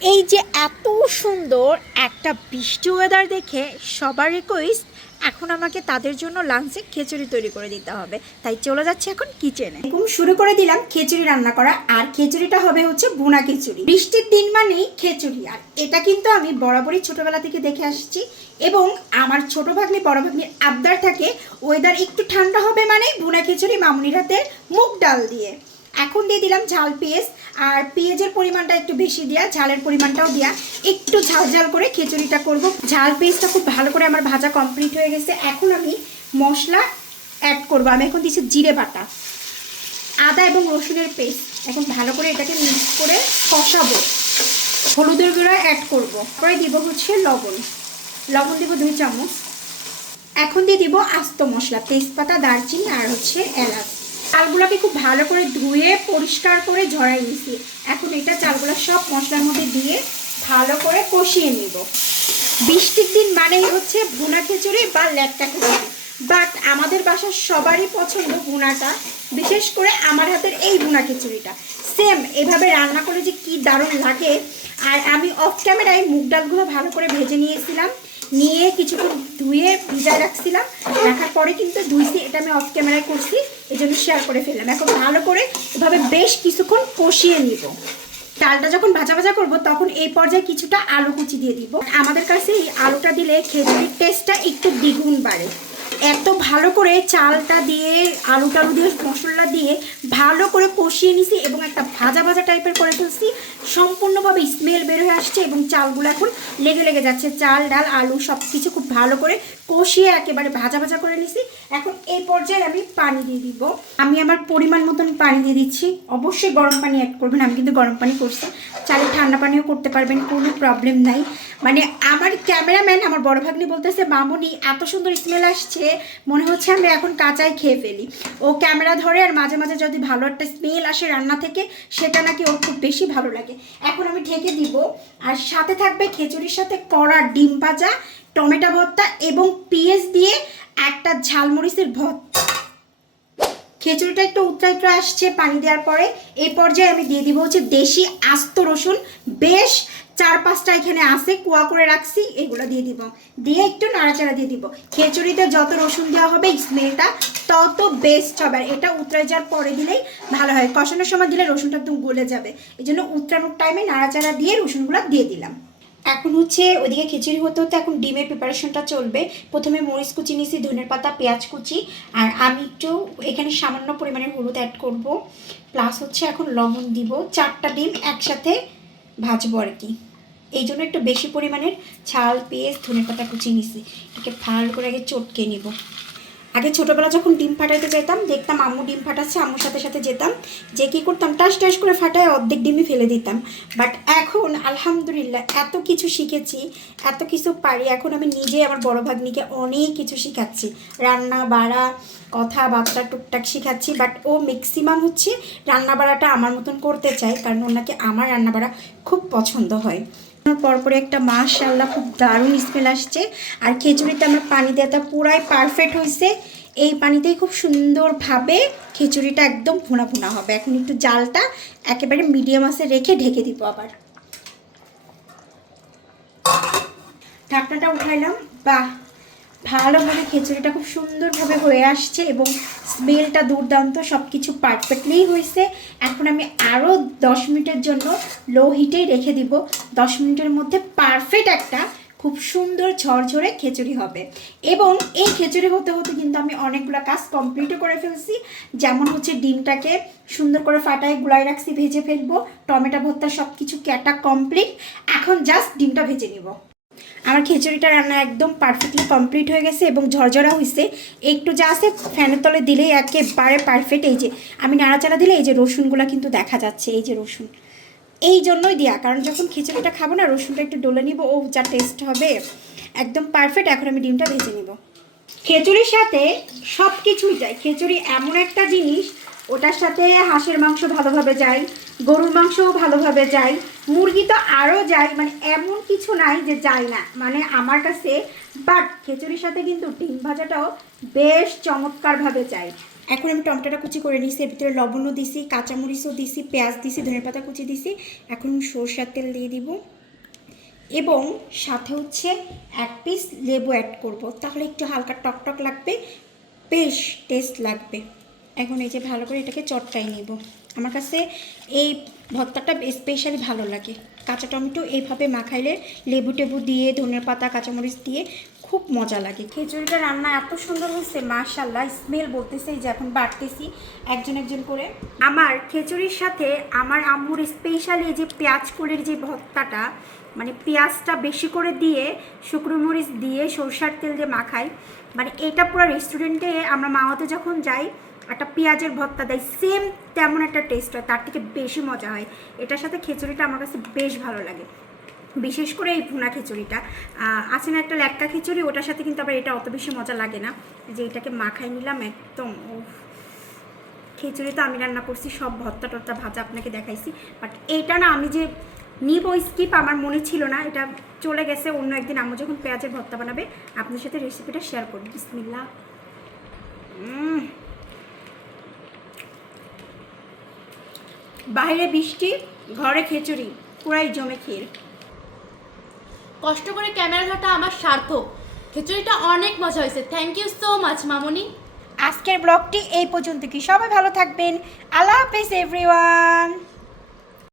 এই যে এত সুন্দর একটা বৃষ্টি ওয়েদার দেখে সবার রিকোয়েস্ট এখন আমাকে তাদের জন্য লাঞ্চে খিচুড়ি তৈরি করে দিতে হবে। তাই চলে যাচ্ছে এখন কিচেনে এরকম শুরু করে দিলাম খিচুড়ি রান্না করা। আর খিচুড়িটা হবে হচ্ছে বুনা খিচুড়ি। বৃষ্টির দিন মানেই খিচুড়ি। আর এটা কিন্তু আমি বরাবরই ছোটবেলা থেকে দেখে আসছি। এবং আমার ছোট ভাগ্নি, বড় ভাগ্নির আবদার থাকে ওয়েদার একটু ঠান্ডা হবে মানে বুনা খিচুড়ি মামুনি রাতের মুগ ডাল দিয়ে। এখন দিয়ে দিলাম ঝাল পেঁয়াজ আর পেঁয়াজের পরিমাণটা একটু বেশি দেওয়া ঝালের পরিমাণটাও দেওয়া একটু ঝাল ঝাল করে খিচুড়িটা করব। ঝাল পেঁয়াজটা খুব ভালো করে আমার ভাজা কমপ্লিট হয়ে গেছে। এখন আমি মশলা অ্যাড করব। আমি এখন দিচ্ছি জিরে বাটা, আদা এবং রসুনের পেস্ট। এখন ভালো করে এটাকে মিক্স করে কষাবো। হলুদের গুঁড়া অ্যাড করব। পরে দিব হচ্ছে লবণ। লবণ দিব দুই চামচ। এখন দিয়ে দিব আস্ত মশলা, তেজপাতা, দারচিনি, আর হচ্ছে এলাচ। চালগুলোকে খুব ভালো করে ধুয়ে, পরিষ্কার করে ঝরাই নিছি। এখন এটা চালগুলো সব মশলার মধ্যে দিয়ে ভালো করে কষিয়ে নিব। বৃষ্টির দিন মানেই হচ্ছে ভুনা খিচুড়ি বা ল্যাটকা খিচুড়ি। বাট আমাদের বাসার সবারই পছন্দ ভুনাটা, বিশেষ করে আমার হাতের এই ভুনা খিচুড়িটা। সেম, এভাবে রান্না করে যে কি দারুণ লাগে। আর আমি অফ ক্যামেরায় মুগ ডালগুলো ভালো করে ভেজে নিয়েছিলাম, নিয়ে কিছুক্ষণ ধুয়ে ভিজায় রাখছিলাম। রাখার পরে কিন্তু ধুইছি, এটা আমি অফ ক্যামেরায় করছি। এই জন্য শেয়ার করে ফেললাম। এখন ভালো করে এভাবে বেশ কিছুক্ষণ কষিয়ে নিব। ডালটা যখন ভাজা ভাজা করব, তখন এই পর্যায়ে কিছুটা আলু কুচি দিয়ে দিব। আমাদের কাছে এই আলুটা দিলে খেজুরির টেস্টটা একটু দ্বিগুণ বাড়ে। এত ভালো করে চালটা দিয়ে আলু টালু দিয়ে, মশলা দিয়ে ভালো করে কষিয়ে নিছি এবং একটা ভাজা ভাজা টাইপের করে ফেলছি। সম্পূর্ণভাবে স্মেল বের হয়ে আসছে এবং চালগুলো এখন লেগে লেগে যাচ্ছে। চাল, ডাল, আলু সব কিছু খুব ভালো করে কষিয়ে একেবারে ভাজা ভাজা করে নিছি। এখন এই পর্যায়ে আমি পানি দিয়ে দিব। আমি আমার পরিমাণ মতন পানি দিয়ে দিচ্ছি। অবশ্যই গরম পানি অ্যাড করবেন, আমি কিন্তু গরম পানি করছি। চালে ঠান্ডা পানিও করতে পারবেন, কোনো প্রবলেম নাই। মানে আমার ক্যামেরাম্যান, আমার বড় ভাগ্নি বলতেছে, মামুনি, এত সুন্দর স্মেল আসছে, মনে হচ্ছে আমি এখন কাঁচাই খেয়ে ফেলি। ও ক্যামেরা ধরে আর মাঝে মাঝে যদি ভালো একটা স্মেল আসে রান্না থেকে, সেটা নাকি ওর খুব বেশি ভালো লাগে। এখন আমি ঢেকে দিব, আর সাথে থাকবে খিচুড়ির সাথে কড়া ডিম ভাজা, টমেটো ভর্তা এবং পেঁয়াজ দিয়ে একটা ঝালমরিচের ভর্তা। খিচুড়িটা একটু উত্তরাইত্র আসছে, পানি দেওয়ার পরে এই পর্যায়ে আমি দিয়ে দিব হচ্ছে দেশি আস্ত রসুন। বেশ চার পাঁচটা এখানে আছে, কুয়া করে রাখছি, এগুলো দিয়ে দিব। দিয়ে একটু নাড়াচাড়া দিয়ে দিব। খিচুড়িতে যত রসুন দেওয়া হবে, স্মেলটা তত বেস্ট হবে। আর এটা উতরাই যাওয়ার পরে দিলেই ভালো হয়। কষানোর সময় দিলে রসুনটা একদম গলে যাবে। এই জন্য উতরানোর টাইমে নাড়াচাড়া দিয়ে রসুনগুলো দিয়ে দিলাম। এখন হচ্ছে ওইদিকে খিচুড়ি হতে হতে এখন ডিমের প্রিপারেশনটা চলবে। প্রথমে মরিচ কুচি নিয়েছি ধনের পাতা, পেঁয়াজ কুচি, আর আমি একটু এখানে সামান্য পরিমাণের হলুদ অ্যাড করব। প্লাস হচ্ছে এখন লবণ দিব, চারটা ডিম একসাথে ভাজবো আর কি। এই জন্য একটু বেশি পরিমাণের ছাল, পেঁয়াজ, ধনের পাতা কুচি নিছি। এটাকে ভালো করে আগে চটকে নিব। আগে ছোটোবেলা যখন ডিম ফাটাইতে যেতাম দেখতাম আম্মু ডিম ফাটাচ্ছে, আম্মুর সাথে সাথে যেতাম। যে কী করতাম, টাস টাস করে ফাটায় অর্ধেক ডিমই ফেলে দিতাম। বাট এখন আলহামদুলিল্লাহ এত কিছু শিখেছি, এত কিছু পারি। এখন আমি নিজে আমার বড় ভাগ্নিকে অনেক কিছু শিখাচ্ছি। রান্না, বাড়া, কথাবার্তা, টুকটাক শিখাচ্ছি। বাট ও ম্যাক্সিমাম হচ্ছে রান্না বাড়াটা আমার মতন করতে চায়, কারণ ওনাকে আমার রান্না বাড়া খুব পছন্দ হয়। পরপরে একটা মাশাল্লাহ খুব দারুণ স্মেল আসছে। আর খিচুড়িতে আমার পানি দেওয়াটা পুরাই পারফেক্ট হয়েছে এই পানিতেই খুব সুন্দরভাবে খিচুড়িটা একদম ভুনা ভুনা হবে। এখন একটু জালটা একেবারে মিডিয়াম আসে রেখে ঢেকে দিব আবার। ঢাকনাটা উঠাইলাম। বাহ! ভালোভাবে খিচুড়িটা খুব সুন্দরভাবে হয়ে আসছে এবং স্মেলটা দুর্দান্ত সব কিছু পারফেক্টলিই হয়েছে। এখন আমি আরও দশ মিনিটের জন্য লো হিটেই রেখে দিব। দশ মিনিটের মধ্যে পারফেক্ট একটা খুব সুন্দর ঝরঝরে খিচুড়ি হবে। এবং এই খিচুড়ি হতে হতে কিন্তু আমি অনেকগুলো কাজ কমপ্লিটও করে ফেলছি। যেমন হচ্ছে ডিমটাকে সুন্দর করে ফাটায় গুলাই রাখছি, ভেজে ফেলব। টমেটো ভর্তা সব কিছু ক্যাটা কমপ্লিট এখন জাস্ট ডিমটা ভেজে নিব। আমার খিচুড়িটা রান্না একদম পারফেক্টলি কমপ্লিট হয়ে গেছে এবং ঝরঝরা হয়েছে একটু যা আছে ফ্যানের তলে দিলেই একেবারে পারফেক্ট এই যে, আমি নাড়াচাড়া দিলে এই যে রসুনগুলো কিন্তু দেখা যাচ্ছে, এই যে রসুন। এই জন্যই দেওয়া কারণ যখন খিচুড়িটা খাব না, রসুনটা একটু ডলে নিব, ও যা টেস্ট হবে, একদম পারফেক্ট এখন আমি ডিমটা ভেজে নিব। খিচুড়ির সাথে সব কিছুই যায়। খিচুড়ি এমন একটা জিনিস ওটার সাথে হাঁসের মাংস ভালোভাবে যায়, গরুর মাংসও ভালোভাবে যায়, মুরগি তো আরও যায় মানে এমন কিছু নাই যে যায় না মানে আমার কাছে বাট খিচুড়ির সাথে কিন্তু ডিম ভাজাটাও বেশ চমৎকারভাবে যায়। এখন আমি টমেটোটা কুচি করে নিয়েছি, এর ভিতরে লবণও দিছি, কাঁচামরিচও দিছি, পেঁয়াজ দিছি, ধনে পাতা কুচি দিছি, এখন সরষের তেল দিয়ে দিব। এবং সাথে হচ্ছে এক পিস লেবু অ্যাড করব, তাহলে একটু হালকা টকটক লাগবে, বেশ টেস্ট লাগবে। এখন এই যে ভালো করে এটাকে চটকাই নিব। আমার কাছে এই ভর্তাটা স্পেশালি ভালো লাগে। কাঁচা টমেটো এইভাবে মাখাইলে লেবু টেবু দিয়ে ধনের পাতা, কাঁচামরিচ দিয়ে খুব মজা লাগে। খিচুড়িটা রান্না এত সুন্দর হয়েছে মাশাল্লাহ স্মেল বলতেছে যে এখন বাড়তেছি একজন একজন করে। আমার খিচুড়ির সাথে আমার আম্মুর স্পেশালি যে পেঁয়াজ কলির যে ভর্তাটা মানে পেঁয়াজটা বেশি করে দিয়ে, শুকনো মরিচ দিয়ে সরষার তেল দিয়ে মাখাই। মানে এটা পুরো রেস্টুরেন্টে আমরা মাওয়াতে যখন যাই একটা পেঁয়াজের ভর্তা দেয় সেম তেমন একটা টেস্ট হয়, তার থেকে বেশি মজা হয়। এটার সাথে খিচুড়িটা আমার কাছে বেশ ভালো লাগে। বিশেষ করে এই ভুনা খিচুড়িটা। আছে না একটা ল্যাটকা খিচুড়ি, ওটার সাথে কিন্তু আবার এটা অত বেশি মজা লাগে না। যে এটাকে মাখাই নিলাম একদম ও খিচুড়ি তো আমি রান্না করছি, সব ভর্তা টর্তা ভাজা আপনাকে দেখাইছি। বাট এইটা না আমি যে নিব স্কিপ আমার মনে ছিল না। এটা চলে গেছে, অন্য একদিন আম্মু যখন পেঁয়াজের ভর্তা বানাবে, আপনার সাথে রেসিপিটা শেয়ার করব। বিসমিল্লা বাইরে বৃষ্টি ঘরে খেচুরি পুরাই জমে ক্ষীর। কষ্ট করে ক্যামেরা ধরাটা আমার সার্থক। খিচুড়িটা অনেক মজা হয়েছে। থ্যাংক ইউ সো মাচ মামনি। আজকের ব্লগটি এই পর্যন্ত কি? সবাই ভালো থাকবেন। আল্লাহ হাফেজ এভরিওয়ান